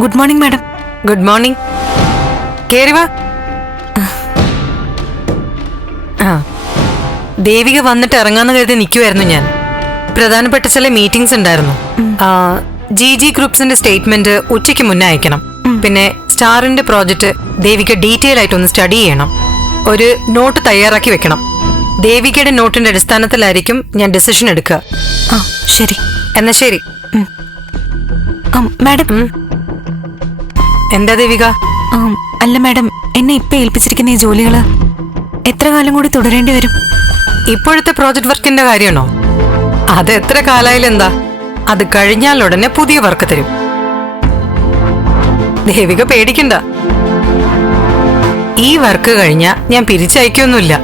Good morning madam good morning കേറി വാ. ആ. ദേവിക വന്നിട്ട് ഇറങ്ങാന്ന് കരുതി നിൽക്കുമായിരുന്നു ഞാൻ. പ്രധാനപ്പെട്ട ചില മീറ്റിംഗ്സ് ഉണ്ടായിരുന്നു. ജി ജി ഗ്രൂപ്പ്സിന്റെ സ്റ്റേറ്റ്മെന്റ് ഉച്ചയ്ക്ക് മുന്നേ അയക്കണം. പിന്നെ സ്റ്റാറിന്റെ പ്രോജക്റ്റ് ദേവിക ഡീറ്റെയിൽ ആയിട്ട് ഒന്ന് സ്റ്റഡി ചെയ്യണം. ഒരു നോട്ട് തയ്യാറാക്കി വെക്കണം. ദേവികയുടെ നോട്ടിന്റെ അടിസ്ഥാനത്തിലായിരിക്കും ഞാൻ ഡിസിഷൻ എടുക്കുക. ആ ശരി. എന്നാ ശരി. മാഡം എന്താ ദേവിക? അല്ല മാഡം എന്നെ ഇപ്പൊ ഏൽപ്പിച്ചിരിക്കുന്ന ഈ ജോലികൾ എത്ര കാലം കൂടി തുടരേണ്ടി വരും? ഇപ്പോഴത്തെ പ്രോജക്ട് വർക്കിന്റെ കാര്യമാണോ? അത് എത്ര കാലായാലും എന്താ? അത് കഴിഞ്ഞാൽ ഉടനെ പുതിയ വർക്ക് തരും. ദേവിക പേടിക്കണ്ട. ഈ വർക്ക് കഴിഞ്ഞ ഞാൻ പിരിച്ചയക്കൊന്നുമില്ല.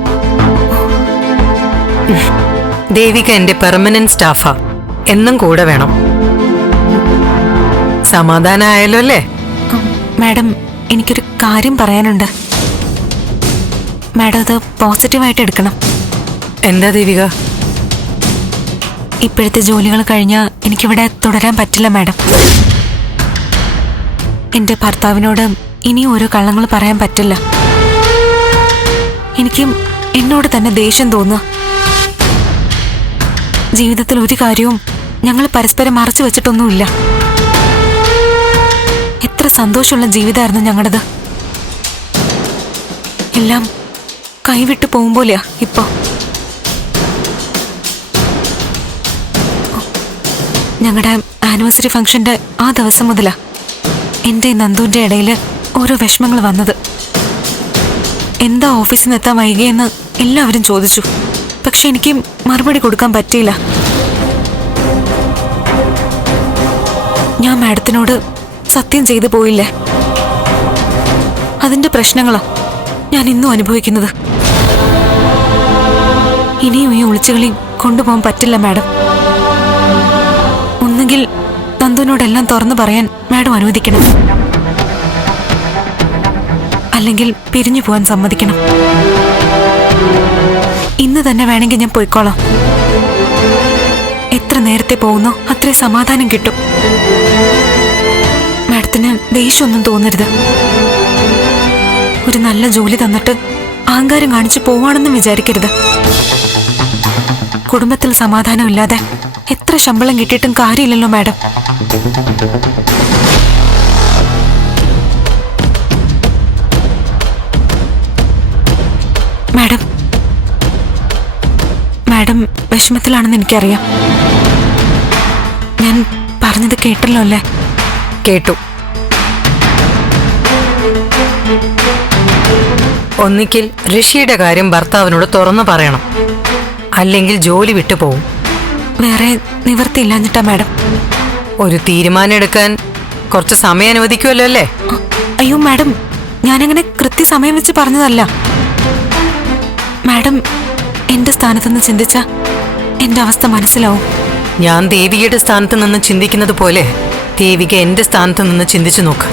ദേവിക എന്റെ പെർമനന്റ് സ്റ്റാഫാ. എന്നും കൂടെ വേണം. സമാധാനമായല്ലോ അല്ലേ? മാഡം എനിക്കൊരു കാര്യം പറയാനുണ്ട്. മാഡം അത് പോസിറ്റീവായിട്ട് എടുക്കണം. എന്താ ദേവിക ഇപ്പോഴത്തെ ജോലികൾ കഴിഞ്ഞാൽ എനിക്കിവിടെ തുടരാൻ പറ്റില്ല മാഡം. എന്റെ ഭർത്താവിനോട് ഇനി ഓരോ കള്ളങ്ങൾ പറയാൻ പറ്റില്ല. എനിക്ക് എന്നോട് തന്നെ ദേഷ്യം തോന്നുക. ജീവിതത്തിൽ ഒരു കാര്യവും ഞങ്ങൾ പരസ്പരം മറച്ചു വെച്ചിട്ടൊന്നുമില്ല. എത്ര സന്തോഷമുള്ള ജീവിതമായിരുന്നു ഞങ്ങളുടേത്. എല്ലാം കൈവിട്ടു പോകുമ്പോലെയാ ഇപ്പോ. ഞങ്ങളുടെ ആനിവേഴ്സറി ഫംഗ്ഷന്റെ ആ ദിവസം മുതലാ എന്റെ നന്ദുവിന്റെ ഇടയിൽ ഓരോ വിഷമങ്ങൾ വന്നത്. എന്താ ഓഫീസിൽ നിന്ന് എത്താൻ വൈകിയെന്ന് എല്ലാവരും ചോദിച്ചു. പക്ഷെ എനിക്ക് മറുപടി കൊടുക്കാൻ പറ്റിയില്ല. ഞാൻ മാഡത്തിനോട് സത്യം ചെയ്തു പോയില്ലേ? അതിന്റെ പ്രശ്നങ്ങളോ? ഞാൻ ഇന്നും അനുഭവിക്കുന്നത്. ഇനിയും ഈ ഒളിച്ചുകളി കൊണ്ടുപോകാൻ പറ്റില്ല മാഡം. ഒന്നുകിൽ നന്ദുവിനോടെല്ലാം തുറന്നു പറയാൻ മാഡം അനുവദിക്കണം. അല്ലെങ്കിൽ പിരിഞ്ഞു പോകാൻ സമ്മതിക്കണം. ഇന്ന് തന്നെ വേണമെങ്കിൽ ഞാൻ പോയിക്കോളാം. എത്ര നേരത്തെ പോകുന്നോ അത്രയും സമാധാനം കിട്ടും. മാഡത്തിന് ദേഷ്യമൊന്നും തോന്നരുത്. ഒരു നല്ല ജോലി തന്നിട്ട് അഹങ്കാരം കാണിച്ച് പോവാണെന്നും വിചാരിക്കരുത്. കുടുംബത്തിൽ സമാധാനമില്ലാതെ എത്ര ശമ്പളം കിട്ടിയിട്ടും കാര്യമില്ലല്ലോ മാഡം. മാഡം മാഡം വിഷമത്തിലാണെന്ന് എനിക്കറിയാം. ഞാൻ പറഞ്ഞത് കേട്ടല്ലോ അല്ലേ? കേട്ടു. ഒന്നിക്കിൽ ഋഷിയുടെ കാര്യം ഭർത്താവിനോട് തുറന്നു പറയണം. അല്ലെങ്കിൽ ജോലി വിട്ടു പോവും. വേറെ നിവർത്തിയില്ലാഞ്ഞിട്ടാ മാഡം. ഒരു തീരുമാനം എടുക്കാൻ കുറച്ച് സമയം അനുവദിക്കുമല്ലോ അല്ലേ? അയ്യോ മാഡം ഞാനങ്ങനെ കൃത്യസമയം വെച്ച് പറഞ്ഞതല്ല. മാഡം എന്റെ സ്ഥാനത്ത് നിന്ന് ചിന്തിച്ച എന്റെ അവസ്ഥ മനസ്സിലാവും. ഞാൻ ദേവികയുടെ സ്ഥാനത്ത് നിന്ന് ചിന്തിക്കുന്നത് പോലെ. ദേവിക എന്റെ സ്ഥാനത്ത് നിന്ന് ചിന്തിച്ചു നോക്ക്.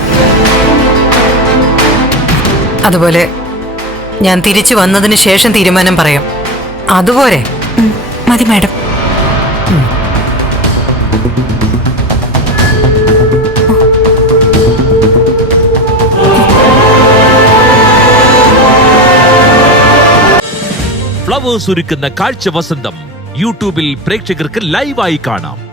അതുപോലെ ഞാൻ തിരിച്ചു വന്നതിന് ശേഷം തീരുമാനം പറയാം. അതുപോലെ. മതി മാഡം. ഫ്ലവേഴ്സ് ഒരുക്കുന്ന കാഴ്ച വസന്തം യൂട്യൂബിൽ പ്രേക്ഷകർക്ക് ലൈവായി കാണാം.